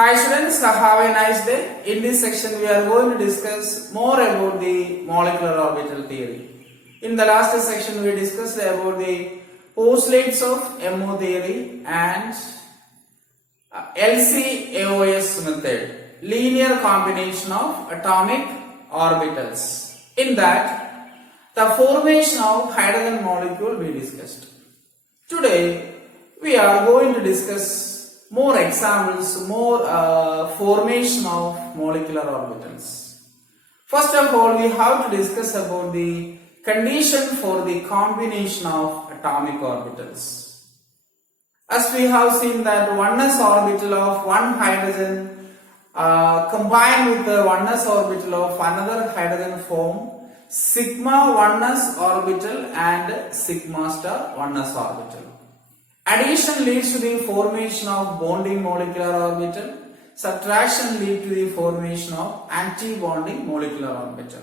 Hi students, have a nice day. In this section we are going to discuss more about the molecular orbital theory. In the last section we discussed about the postulates of MO theory and LCAOS method, linear combination of atomic orbitals. In that, the formation of hydrogen molecule we discussed. Today we are going to discuss more examples, more formation of molecular orbitals. First of all, we have to discuss about the condition for the combination of atomic orbitals. As we have seen that oneness orbital of one hydrogen combined with the oneness orbital of another hydrogen form sigma oneness orbital and sigma star oneness orbital. Addition leads to the formation of bonding molecular orbital. Subtraction leads to the formation of anti-bonding molecular orbital.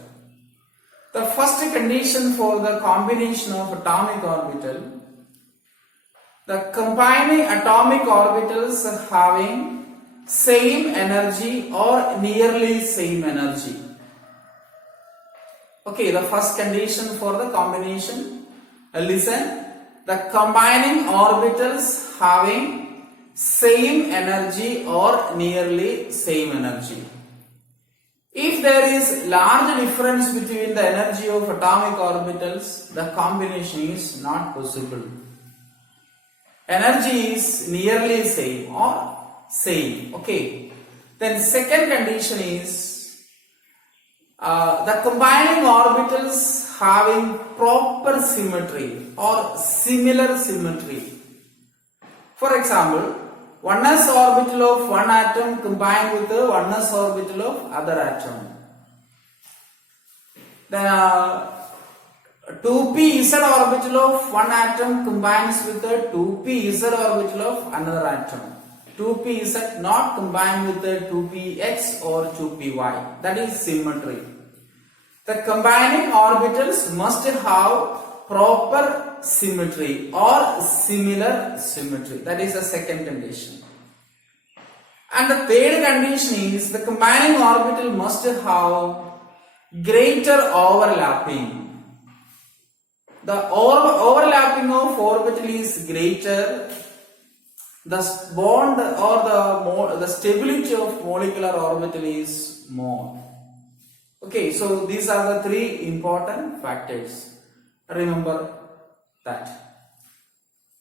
The first condition for the combination of atomic orbital, the combining atomic orbitals having same energy or nearly same energy. Okay, the first condition for the combination, listen. The combining orbitals having same energy or nearly same energy. If there is large difference between the energy of atomic orbitals, the combination is not possible. Energy is nearly same or same. Okay. Then second condition is the combining orbitals having proper symmetry or similar symmetry. For example, oneness orbital of one atom combined with the oneness orbital of other atom. The 2pz orbital of one atom combines with the 2pz orbital of another atom. 2pz not combined with the 2px or 2py. That is symmetry. The combining orbitals must have proper symmetry or similar symmetry. That is the second condition. And the third condition is the combining orbital must have greater overlapping. The overlapping of orbital is greater. The bond or the stability of molecular orbital is more. Okay, so these are the three important factors. Remember that.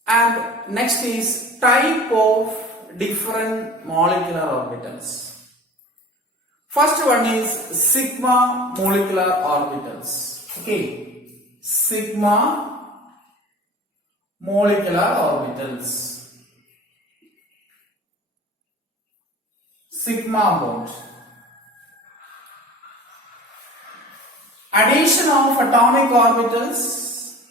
And next is type of different molecular orbitals. First one is sigma molecular orbitals. Okay, sigma molecular orbitals. Sigma bond. Addition of atomic orbitals,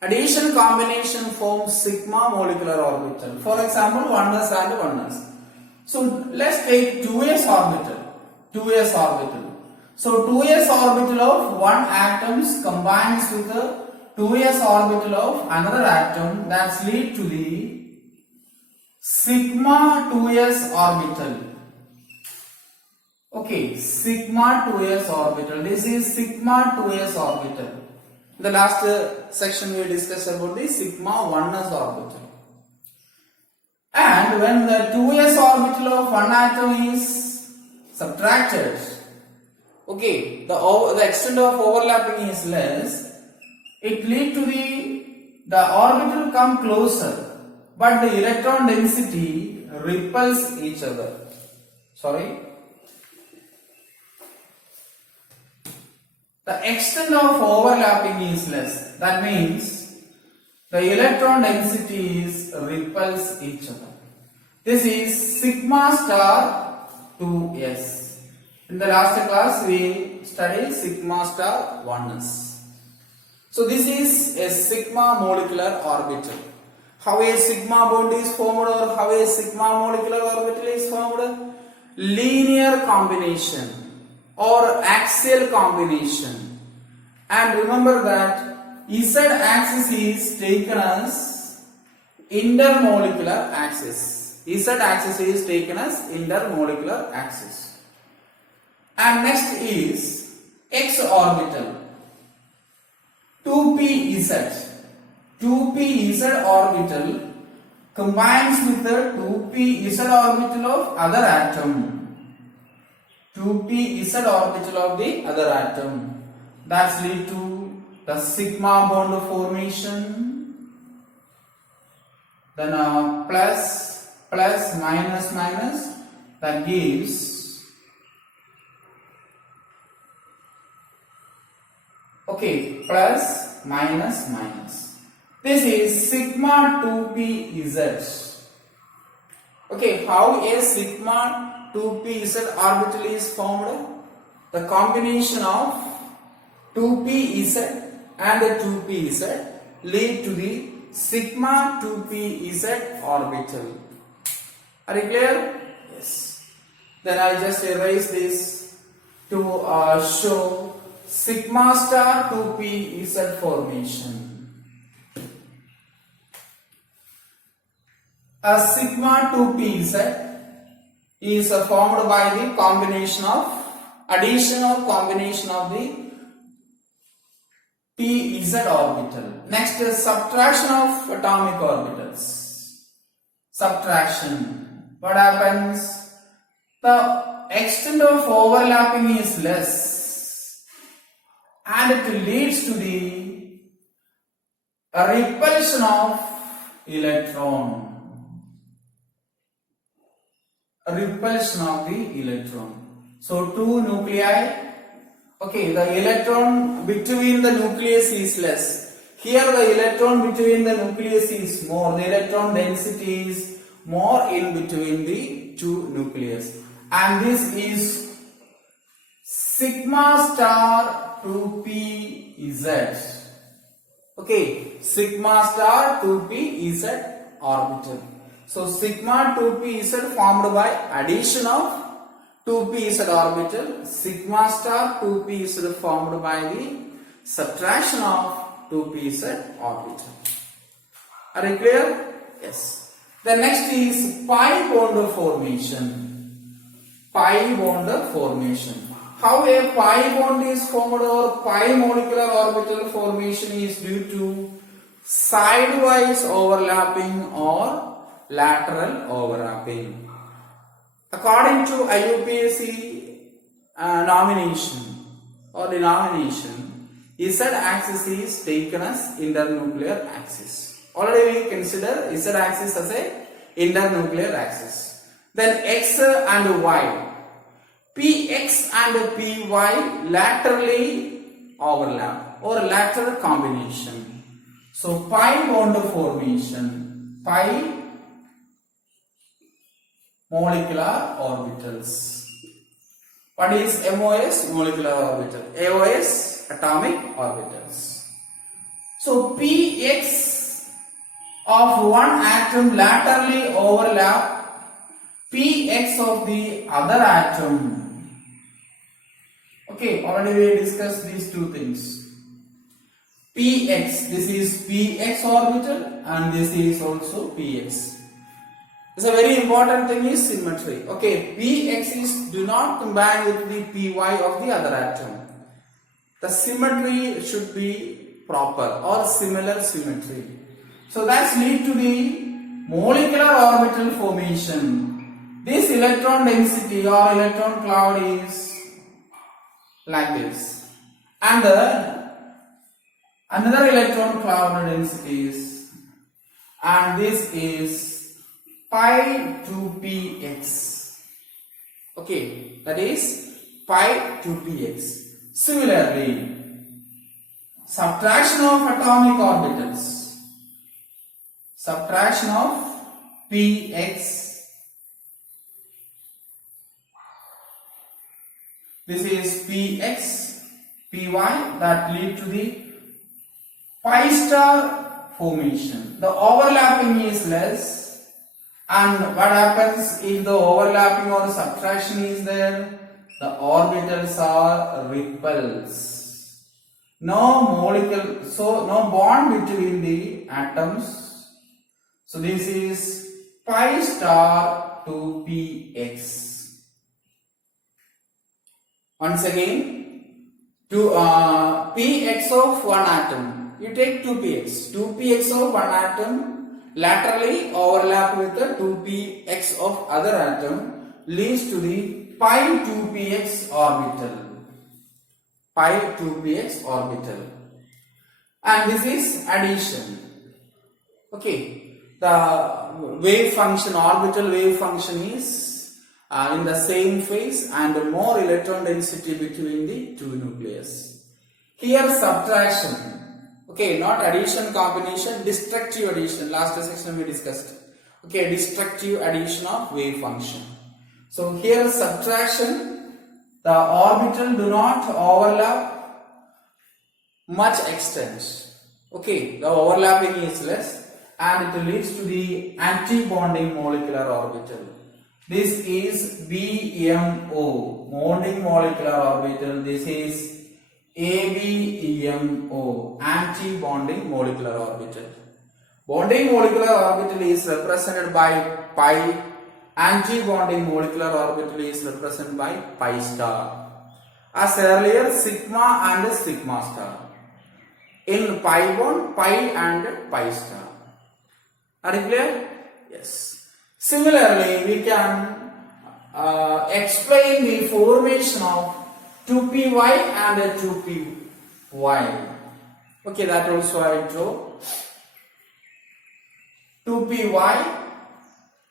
addition combination forms sigma molecular orbital. For example, oneness and oneness. So let's take 2s orbital. 2s orbital. So 2s orbital of one atom combines with the 2s orbital of another atom. That leads to the sigma 2s orbital. Okay, sigma 2s orbital. This is sigma 2s orbital. In the last section we discussed about the sigma oneness orbital. And when the 2s orbital of one atom is subtracted, okay, the extent of overlapping is less, it leads to the orbital come closer, but the electron density repels each other. Sorry. The extent of overlapping is less. That means the electron density is repels each other. This is sigma star 2s. In the last class we studied sigma star oneness. So this is a sigma molecular orbital. How a sigma bond is formed or how a sigma molecular orbital is formed? Linear combination or axial combination. And remember that Z axis is taken as intermolecular axis. Z axis is taken as intermolecular axis. And next is x orbital. 2pz. 2pz orbital combines with the 2pz orbital of other atom. 2pz orbital of the other atom. That's lead to the sigma bond formation. Then plus minus that gives plus minus. This is sigma 2pz. How a sigma 2pz orbital is formed? The combination of 2pz and 2pz lead to the sigma 2pz orbital. Are you clear? Yes. Then I just erase this to show sigma star 2pz formation. A sigma 2pz is formed by the addition of combination of the pz orbital. Next is subtraction of atomic orbitals. Subtraction. What happens? The extent of overlapping is less and it leads to the repulsion of electron. Repulsion of the electron. So two nuclei. The electron between the nucleus is less. Here the electron between the nucleus is more. The electron density is more in between the two nucleus. And this is sigma star 2pz. Sigma star 2pz orbital. So sigma 2pz formed by addition of 2pz orbital, sigma star 2pz formed by the subtraction of 2pz orbital. Are you clear? Yes. The next is pi bond formation. Pi bond formation. How a pi bond is formed or pi molecular orbital formation is due to sidewise overlapping or lateral overlapping. According to IUPAC nomination or denomination, Z axis is taken as internuclear axis. Already we consider Z axis as a internuclear axis. Then X and Y, Px and Py laterally overlap or lateral combination. So pi bond formation, pi molecular orbitals. What is MOS? Molecular orbital. AOS? Atomic orbitals. So Px of one atom laterally overlap Px of the other atom. Already we discussed these two things. Px, this is Px orbital and this is also Px. It's a very important thing is symmetry. Px is do not combine with the Py of the other atom. The symmetry should be proper or similar symmetry. So that's lead to the molecular orbital formation. This electron density or electron cloud is like this. And another electron cloud density is, and this is pi 2px. That is pi 2px. Similarly, subtraction of atomic orbitals, subtraction of px, this is px, py, that lead to the pi star formation. The overlapping is less. And what happens if the overlapping or subtraction is there? The orbitals are repulsed. No bond between the atoms. So this is pi star 2px. Once again, px of one atom. You take 2px. 2px of one atom laterally overlap with the 2px of other atom leads to the pi 2px orbital. Pi 2px orbital. And this is addition. Okay. The wave function, orbital wave function is in the same phase and more electron density between the two nucleus. Here subtraction. Okay, not addition, combination, destructive addition. Last section we discussed. Okay, destructive addition of wave function. So here subtraction, the orbital do not overlap much extent. Okay, the overlapping is less and it leads to the anti-bonding molecular orbital. This is BMO, bonding molecular orbital. This is ABEMO, anti-bonding molecular orbital. Bonding molecular orbital is represented by pi. Anti-bonding molecular orbital is represented by pi star. As earlier, sigma and sigma star. In pi bond, pi and pi star. Are you clear? Yes. Similarly, we can explain the formation of 2py and 2py. Okay, that also I draw. 2py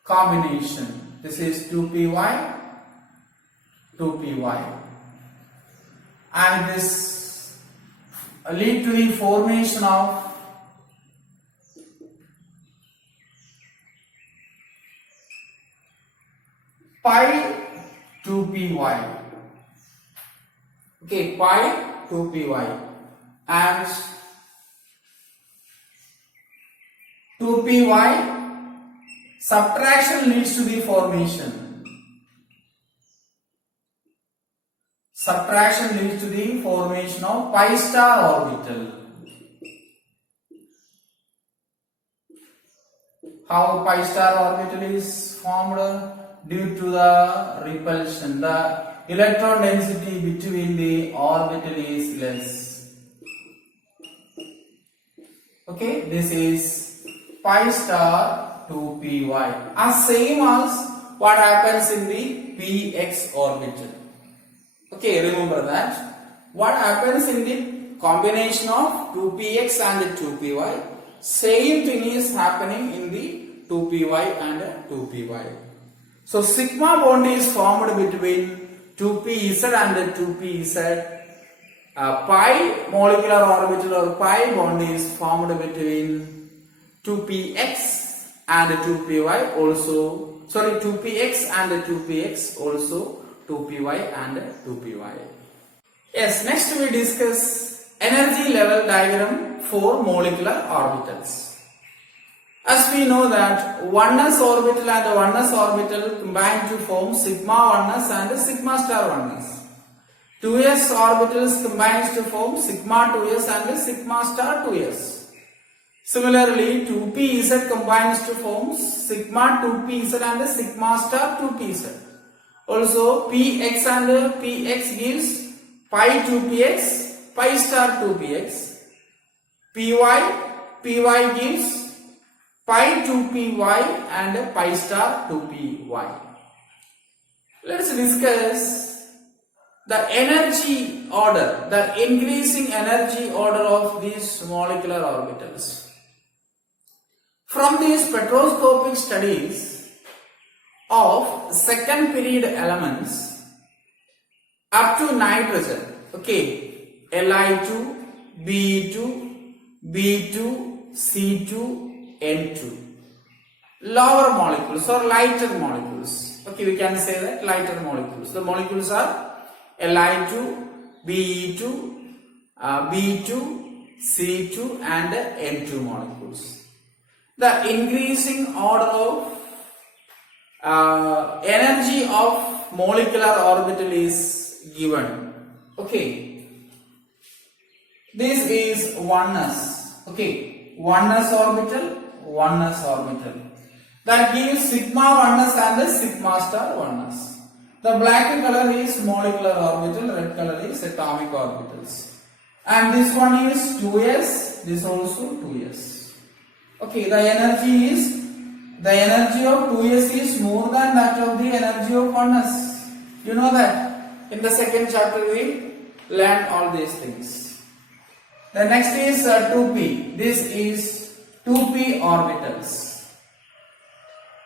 combination. This is 2py, 2py. And this lead to the formation of pi 2py. Okay, pi 2py and 2py subtraction leads to the formation. Subtraction leads to the formation of pi star orbital. How pi star orbital is formed? Due to the repulsion, the electron density between the orbital is less. Okay, this is pi star 2py, as same as what happens in the px orbital. Okay, remember that. What happens in the combination of 2px and 2py, same thing is happening in the 2py and 2py. So sigma bond is formed between 2pz and 2pz. Pi molecular orbital or pi bond is formed between 2px and 2py also. Sorry, 2px and 2px also 2py and 2py. Yes, next we discuss energy level diagram for molecular orbitals. As we know that 1s orbital and 1s orbital combine to form sigma 1s and sigma star 1s. 2s orbitals combines to form sigma 2s and sigma star 2s. Similarly, 2pz combines to form sigma 2pz and sigma star 2pz. Also, px and px gives pi 2px, pi star 2px. py gives pi 2py and pi star 2py. Let's discuss the energy order, the increasing energy order of these molecular orbitals. From these spectroscopic studies of second period elements up to nitrogen, okay, Li2, Be2, B2, C2, N2, lower molecules or lighter molecules. Okay, we can say that lighter molecules. The molecules are Li2, Be2, B2, C2 and N2 molecules. The increasing order of energy of molecular orbital is given. Okay, this is 1s. Okay, 1s orbital, 1s orbital. that gives sigma oneness and the sigma star oneness. The black color is molecular orbital, red color is atomic orbitals. And this one is 2s, this also 2s. Okay, the energy of 2s is more than that of the energy of 1s. You know that. In the second chapter we learned all these things. The next is 2p. This is 2p orbitals.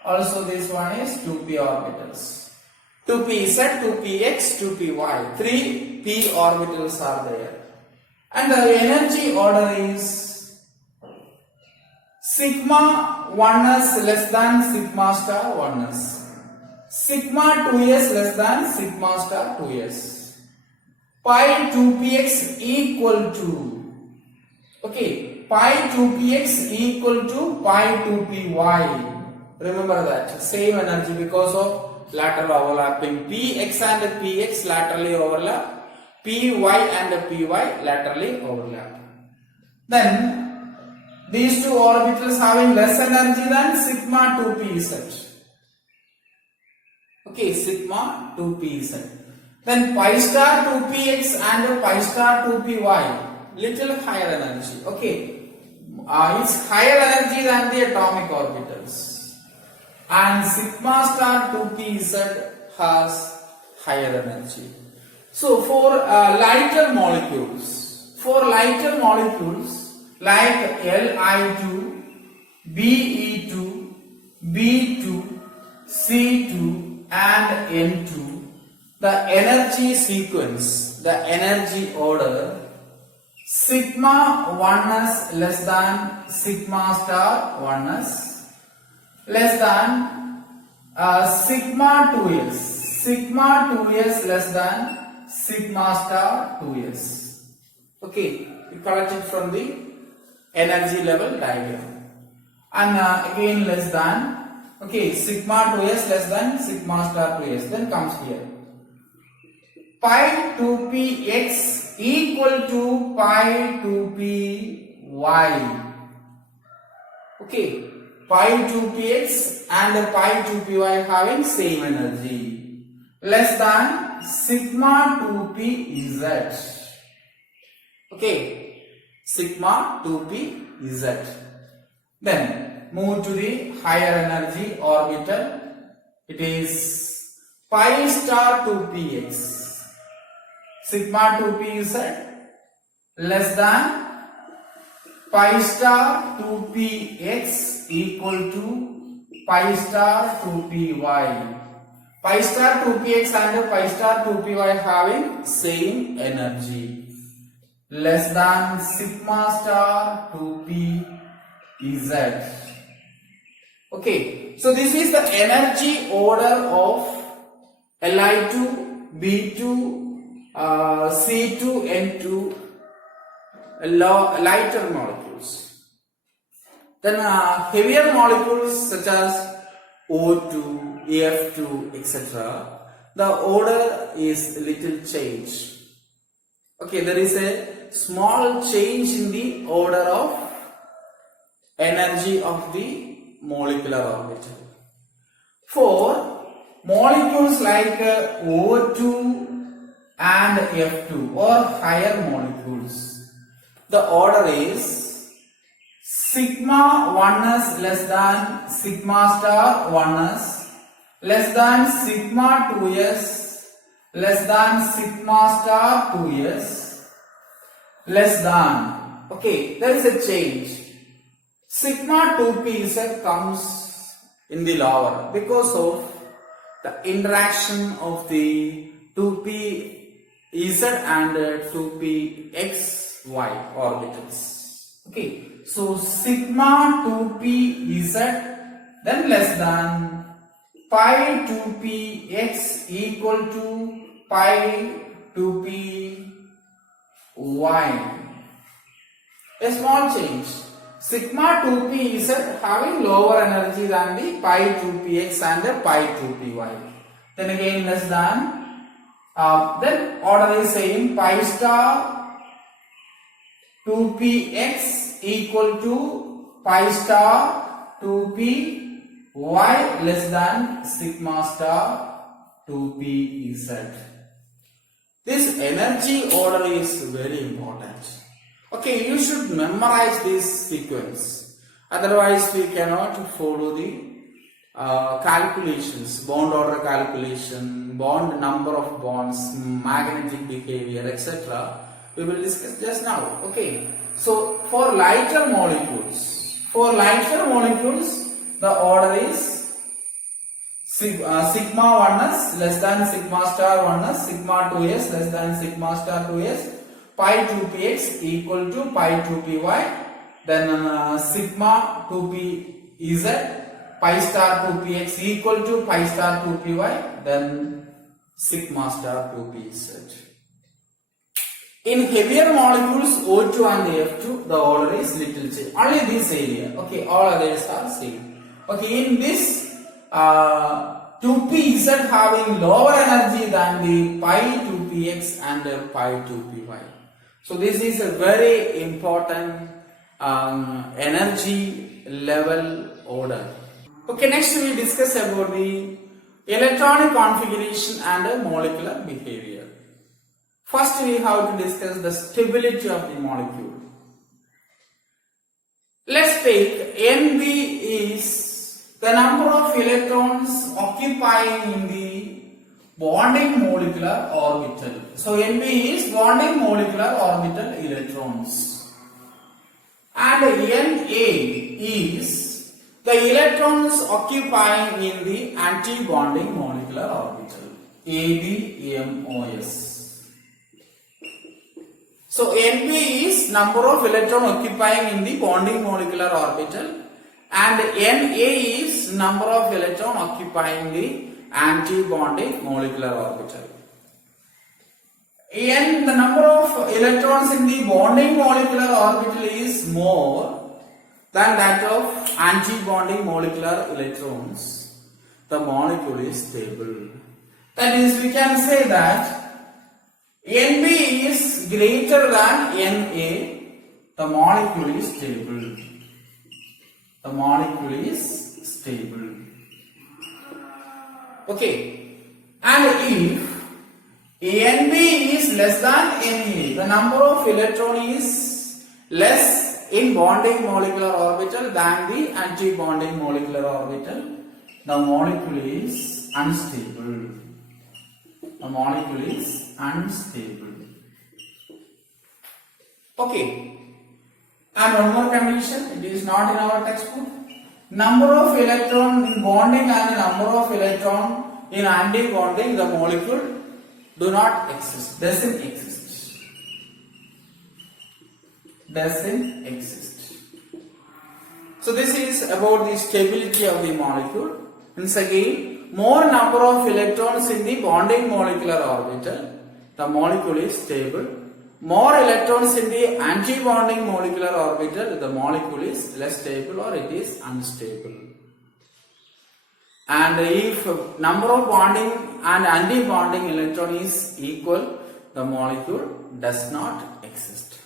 Also this one is 2p orbitals. 2pz, 2px, 2py. 3 p orbitals are there. And the energy order is sigma 1s less than sigma star 1s. Sigma 2s less than sigma star 2s. Pi 2px equal to, okay, pi 2px equal to pi 2py. Remember that. Same energy because of lateral overlapping. Px and px laterally overlap. Py and Py laterally overlap. Then these two orbitals having less energy than sigma 2pz. Okay, sigma 2pz. Then pi star 2px and pi star 2py, little higher energy. Okay, it's higher energy than the atomic orbitals. And sigma star 2pz has higher energy. So for lighter molecules like Li2, Be2, B2, C2 and N2, the energy sequence, the energy order, sigma 1s less than sigma star 1s less than sigma 2s, sigma 2s less than sigma star 2s. Okay, we collect it from the energy level diagram. And again less than, okay, sigma 2s less than sigma star 2s. Then comes here. Pi 2px equal to pi 2py. Okay, pi 2px and pi 2py having same energy. Less than sigma 2pz. Okay, sigma 2pz. Then move to the higher energy orbital. It is pi star 2px. Sigma 2pz less than pi star 2px equal to pi star 2py. Pi star 2px and pi star 2py having same energy. Less than sigma star 2pz. Okay, so this is the energy order of Li2, B2, C2, N2 lighter molecules. Then heavier molecules such as O2, F2, etc. The order is little change. Okay, there is a small change in the order of energy of the molecular orbital. For molecules like O2 and F2 or higher molecules, the order is sigma 1s less than sigma star 1s less than sigma 2s less than sigma star 2s less than, okay, there is a change. Sigma 2pz comes in the lower because of the interaction of the 2pz and 2pxy orbitals. Okay, so sigma 2pz then less than pi 2px equal to pi 2py. A small change. Sigma 2p is having lower energy than the pi 2px and the pi 2py. Then again less than, then order is same, pi star 2px equal to pi star 2py. y less than sigma star 2pz. This energy order is very important. Okay, you should memorize this sequence. Otherwise, we cannot follow the calculations, bond order calculation, bond number of bonds, magnetic behavior, etc. We will discuss just now. Okay. So for lighter molecules, the order is sigma 1s less than sigma star 1s, sigma 2s less than sigma star 2s, pi 2px equal to pi 2py, then sigma 2pz, pi star 2px equal to pi star 2py, then sigma star 2pz. In heavier molecules O2 and F2, the order is little change. Only this area. Okay, all others are same. Okay, in this 2pz having lower energy than the pi 2px and pi 2py. So this is a very important energy level order. Okay, next we will discuss about the electronic configuration and molecular behavior. First we have to discuss the stability of the molecule. Let's take Nb is the number of electrons occupying in the bonding molecular orbital. So Nb is bonding molecular orbital electrons. And Na is the electrons occupying in the anti-bonding molecular orbital. ABMOS. So Nb is number of electron occupying in the bonding molecular orbital and Na is number of electron occupying the anti-bonding molecular orbital. And the number of electrons in the bonding molecular orbital is more than that of anti-bonding molecular electrons. The molecule is stable. That is, we can say that Nb is greater than Na, the molecule is stable. The molecule is stable. Okay. And if Nb is less than Na, the number of electron is less in bonding molecular orbital than the anti-bonding molecular orbital, the molecule is unstable. The molecule is unstable. Okay. And one more condition, it is not in our textbook. Number of electron in bonding and number of electron in anti-bonding, the molecule do not exist, doesn't exist. Doesn't exist. So this is about the stability of the molecule. Once again, more number of electrons in the bonding molecular orbital, the molecule is stable. More electrons in the anti-bonding molecular orbital, the molecule is less stable or it is unstable. And if number of bonding and anti-bonding electron is equal, the molecule does not exist.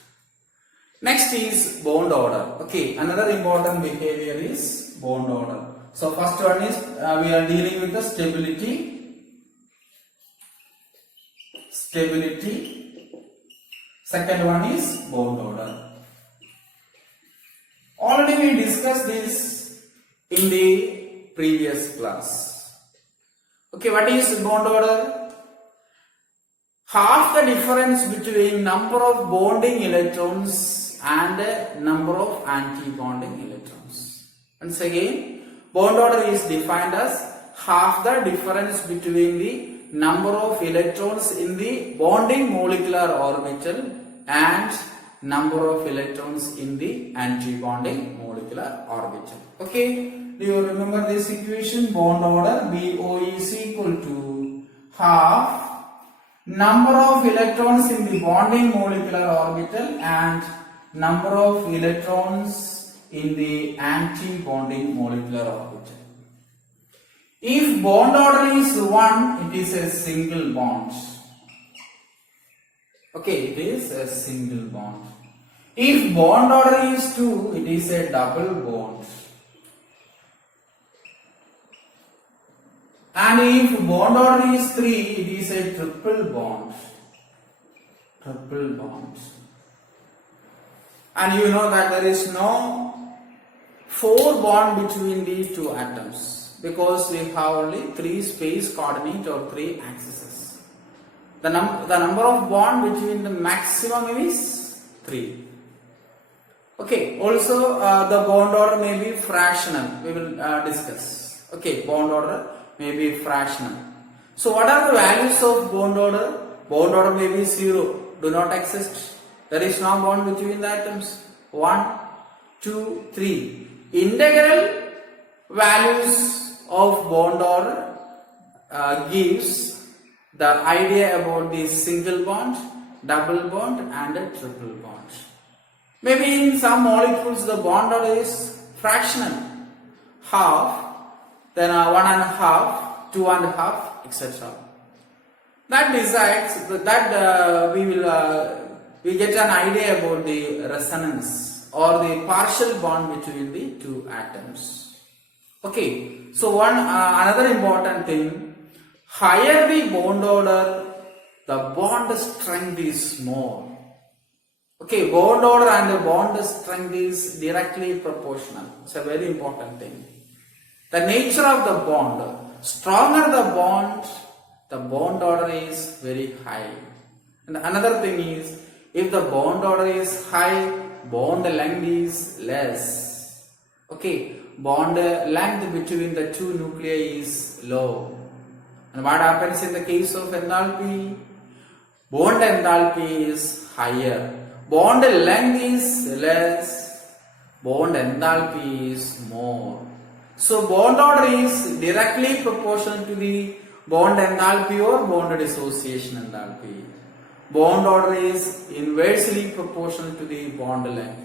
Next is bond order. Okay, another important behavior is bond order. So first one is we are dealing with the stability. Second one is bond order. Already we discussed this in the previous class. Okay, what is bond order? Half the difference between number of bonding electrons and number of anti-bonding electrons. Once again, bond order is defined as half the difference between the number of electrons in the bonding molecular orbital and number of electrons in the anti-bonding molecular orbital. Okay, do you remember this equation? Bond order BO is equal to half number of electrons in the bonding molecular orbital and number of electrons in the anti-bonding molecular orbital. If bond order is 1, it is a single bond. Okay, it is a single bond. If bond order is 2, it is a double bond. And if bond order is 3, it is a triple bond. Triple bond. And you know that there is no 4 bond between the 2 atoms, because we have only 3 space coordinate or 3 axes. The number of bond between the maximum is 3. Okay, also the bond order may be fractional. We will discuss. Okay, bond order may be fractional. So what are the values of bond order? Bond order may be 0, do not exist. There is no bond between the atoms. 1, 2, 3. Integral values of bond order gives the idea about the single bond, double bond and a triple bond. Maybe in some molecules the bond order is fractional, half, then 1.5, 2.5, etc. That decides that we get an idea about the resonance or the partial bond between the 2 atoms. Okay, so another important thing, higher the bond order, the bond strength is more. Okay, bond order and the bond strength is directly proportional. It's a very important thing. The nature of the bond, stronger the bond order is very high. And another thing is, if the bond order is high, bond length is less. Okay, bond length between the 2 nuclei is low. And what happens in the case of enthalpy? Bond enthalpy is higher. Bond length is less, bond enthalpy is more. So bond order is directly proportional to the bond enthalpy or bond dissociation enthalpy. Bond order is inversely proportional to the bond length.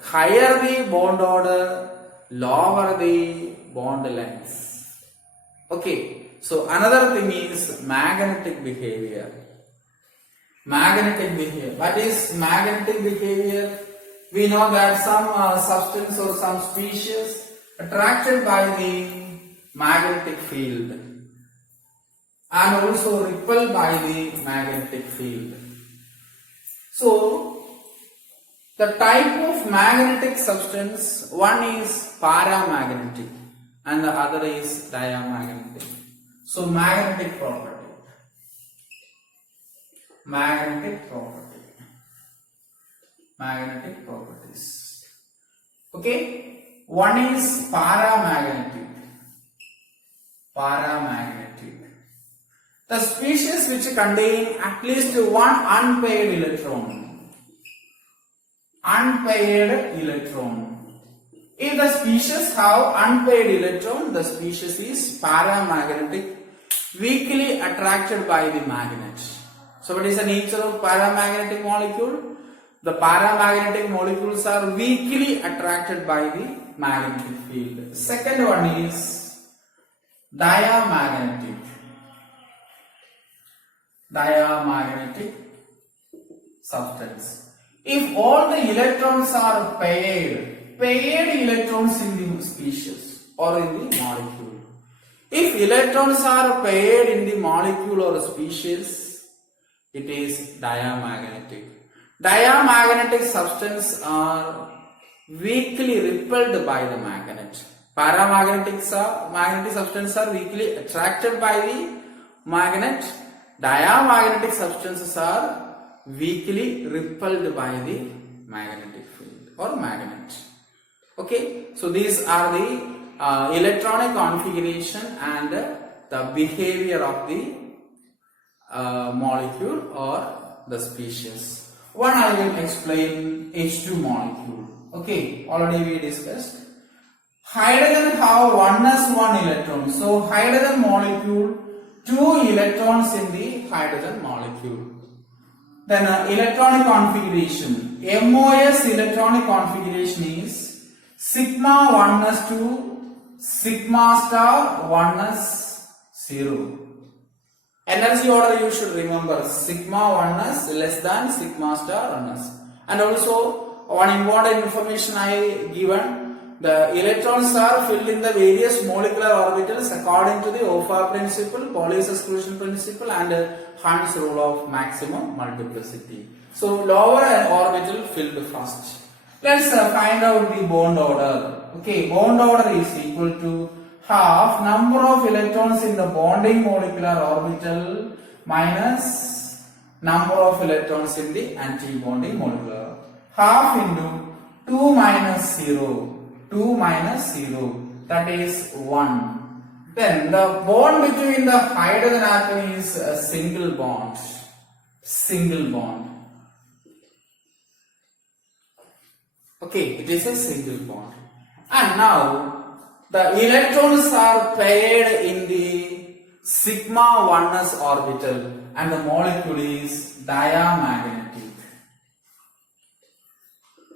Higher the bond order, lower the bond length. Okay, so another thing is magnetic behavior. Magnetic behavior. What is magnetic behavior? We know that some substance or some species attracted by the magnetic field and also repelled by the magnetic field. So, the type of magnetic substance, one is paramagnetic and the other is diamagnetic. So, magnetic property. Magnetic properties. Okay, one is paramagnetic. The species which contain at least one unpaired electron. If the species have unpaired electron, the species is paramagnetic, weakly attracted by the magnet. So what is the nature of paramagnetic molecule? The paramagnetic molecules are weakly attracted by the magnetic field. Second one is diamagnetic substance. If all the electrons are paired electrons in the species or in the molecule. If electrons are paired in the molecule or species, it is diamagnetic. Diamagnetic substances are weakly repelled by the magnet. Paramagnetic magnetic substances are weakly attracted by the magnet. Diamagnetic substances are weakly repelled by the magnetic field or magnet. Okay, so these are the electronic configuration and the behavior of the molecule or the species. One I will explain H2 molecule. Okay, already we discussed. Hydrogen have 1s1 electron. So hydrogen molecule, 2 electrons in the hydrogen molecule. Then electronic configuration. MOS electronic configuration is sigma 1s2, sigma star 1s 0. Energy order you should remember, sigma 1s less than sigma star 1s. And also one important information I given, The electrons are filled in the various molecular orbitals according to the Offa principle, Pauli's exclusion principle, and Hund's rule of maximum multiplicity. So lower orbital filled first. Let's find out the bond order. Okay, bond order is equal to half number of electrons in the bonding molecular orbital minus number of electrons in the anti-bonding molecular. Half into 2 minus 0. 2 minus 0, that is 1. Then the bond between the hydrogen atom is a single bond. Single bond. Okay, it is a single bond. And now the electrons are paired in the sigma 1s orbital and the molecule is diamagnetic.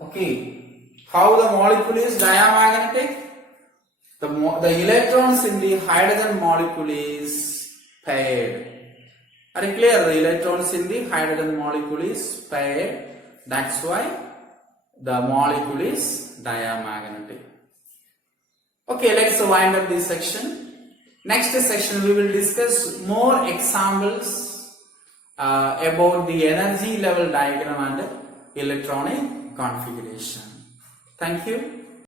Okay. How the molecule is diamagnetic? The electrons in the hydrogen molecule is paired. Are you clear? The electrons in the hydrogen molecule is paired. That's why the molecule is diamagnetic. Okay, let's wind up this section. Next section we will discuss more examples about the energy level diagram and electronic configuration. Thank you.